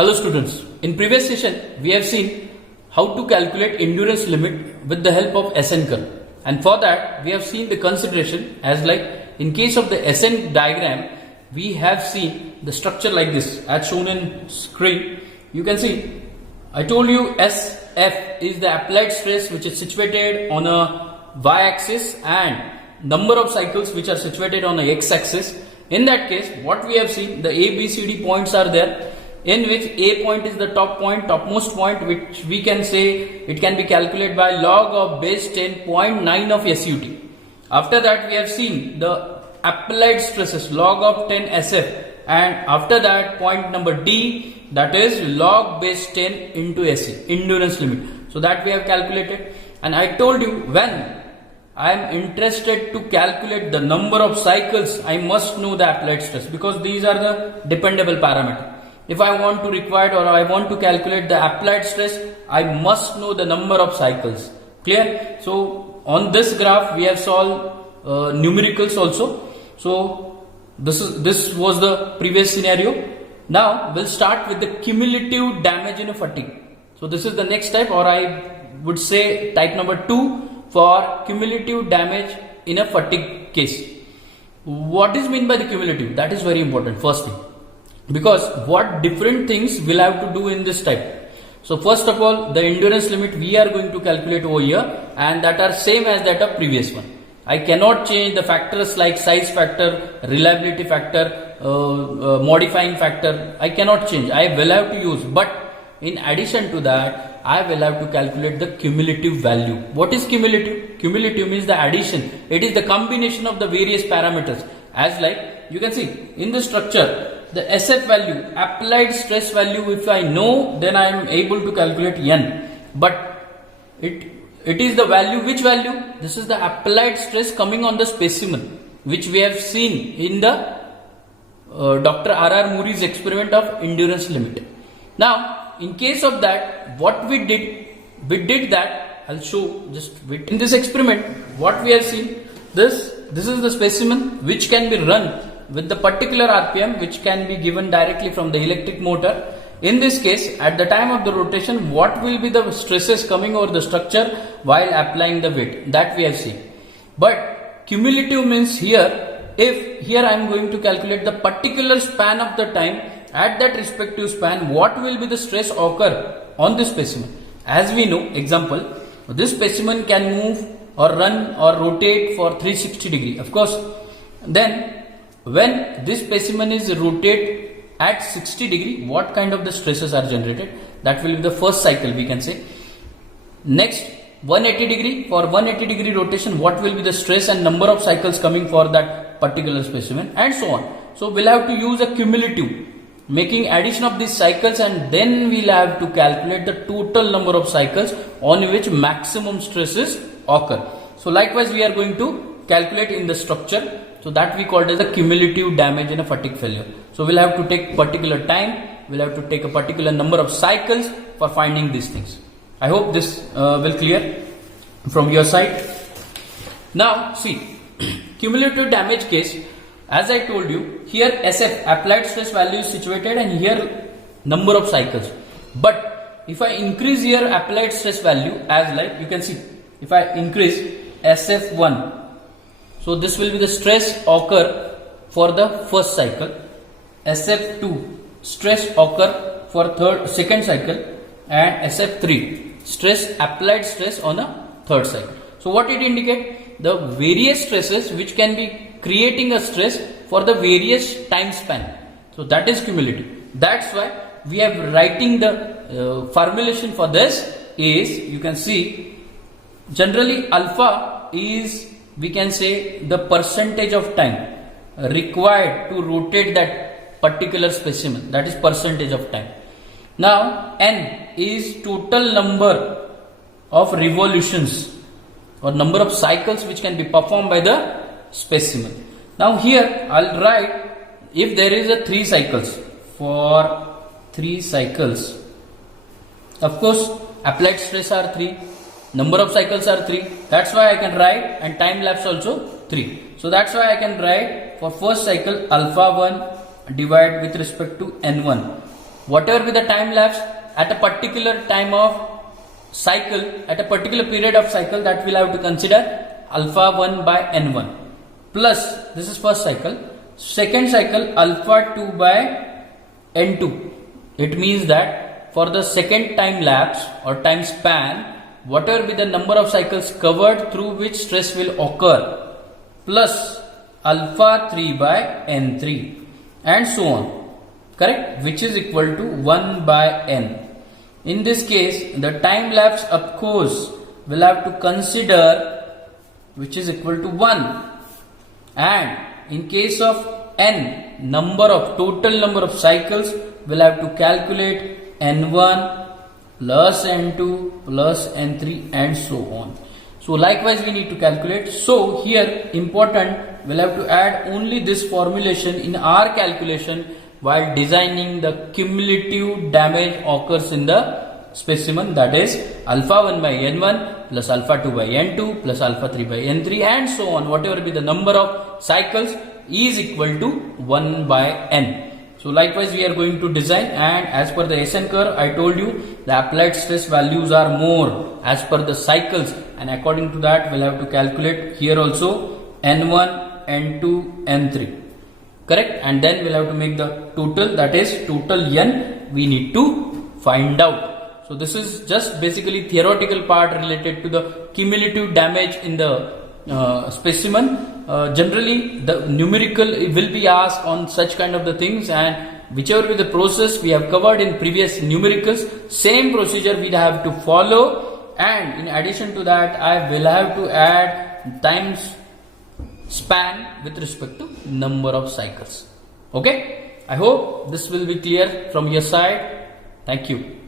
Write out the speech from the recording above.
Hello students, in previous session we have seen how to calculate endurance limit with the help of SN curve, and for that we have seen the consideration as like in case of the SN diagram we have seen the structure like this as shown in screen. You can see I told you SF is the applied stress which is situated on a y-axis and number of cycles which are situated on a x-axis. In that case what we have seen, the A, B, C, D points are there, in which A point is the topmost point, which we can say it can be calculated by log of base 10.9 of SUT. After that we have seen the applied stresses log of 10 SF, and after that point number D, that is log base 10 into SE, endurance limit. So that we have calculated, and I told you when I am interested to calculate the number of cycles I must know the applied stress, because these are the dependable parameter. If I want to require or I want to calculate the applied stress, I must know the number of cycles. Clear? So on this graph we have solved numericals also. So this was the previous scenario. Now we'll start with the cumulative damage in a fatigue. So this is the next type, or I would say type number 2 for cumulative damage in a fatigue case. What is meant by the cumulative? That is very important, first thing, because what different things we'll have to do in this type. So first of all, the endurance limit we are going to calculate over here, and that are same as that of previous one. I cannot change the factors like size factor, reliability factor, modifying factor. I cannot change. I will have to use, but in addition to that I will have to calculate the cumulative value. What is cumulative? Cumulative means the addition. It is the combination of the various parameters. As like you can see in the structure, the SF value, applied stress value, if I know, then I am able to calculate N. But it is the value, which value? This is the applied stress coming on the specimen, which we have seen in the Dr. R.R. Murray's experiment of endurance limit. Now in case of that, what we did that, I'll show, just wait. In this experiment what we have seen, this is the specimen which can be run with the particular RPM which can be given directly from the electric motor. In this case, at the time of the rotation, what will be the stresses coming over the structure while applying the weight, that we have seen. But cumulative means here, if here I am going to calculate the particular span of the time, at that respective span what will be the stress occur on this specimen. As we know, example, this specimen can move or run or rotate for 360 degree. Of course, then when this specimen is rotate at 60 degree, what kind of the stresses are generated? That will be the first cycle, we can say. Next, 180 degree, for 180 degree rotation, what will be the stress and number of cycles coming for that particular specimen, and so on. So we'll have to use a cumulative, making addition of these cycles, and then we'll have to calculate the total number of cycles on which maximum stresses occur. So likewise we are going to calculate in the structure. So that we called as the cumulative damage in a fatigue failure. So we'll have to take particular time, we'll have to take a particular number of cycles for finding these things. I hope this will clear from your side. Now see, cumulative damage case, as I told you, here SF, applied stress value is situated, and here number of cycles. But if I increase here applied stress value, as like you can see, if I increase SF1, so this will be the stress occur for the first cycle, SF2 stress occur for second cycle, and SF3 stress, applied stress on a third cycle. So what it indicate? The various stresses which can be creating a stress for the various time span. So that is cumulative. That's why we are writing the formulation for this is, you can see, generally alpha is, we can say, the percentage of time required to rotate that particular specimen, that is percentage of time. Now N is total number of revolutions or number of cycles which can be performed by the specimen. Now here I'll write, if there is a 3 cycles, for 3 cycles, of course applied stress are 3, number of cycles are 3, that's why I can write, and time lapse also 3. So that's why I can write for first cycle alpha 1 divide with respect to n1. whatever be the time lapse at a particular time of cycle, at a particular period of cycle, that we'll have to consider alpha 1 by n1 plus, this is first cycle, second cycle alpha 2 by n2. It means that for the second time lapse or time span, whatever be the number of cycles covered through which stress will occur, plus alpha 3 by n3 and so on, correct, which is equal to 1 by n. In this case, the time lapse of course will have to consider which is equal to 1, and in case of n, total number of cycles, we'll have to calculate n1 plus n2 plus n3 and so on. So likewise we need to calculate. So here important, we'll have to add only this formulation in our calculation while designing the cumulative damage occurs in the specimen, that is alpha 1 by n1 plus alpha 2 by n2 plus alpha 3 by n3 and so on, whatever be the number of cycles is equal to 1 by n. So likewise we are going to design, and as per the SN curve I told you the applied stress values are more as per the cycles, and according to that we'll have to calculate here also n1, n2, n3, correct, and then we'll have to make the total, that is total n we need to find out. So this is just basically theoretical part related to the cumulative damage in the specimen. Generally the numerical will be asked on such kind of the things, and whichever be the process we have covered in previous numericals, same procedure we have to follow, and in addition to that I will have to add times span with respect to number of cycles. Okay, I hope this will be clear from your side. Thank you.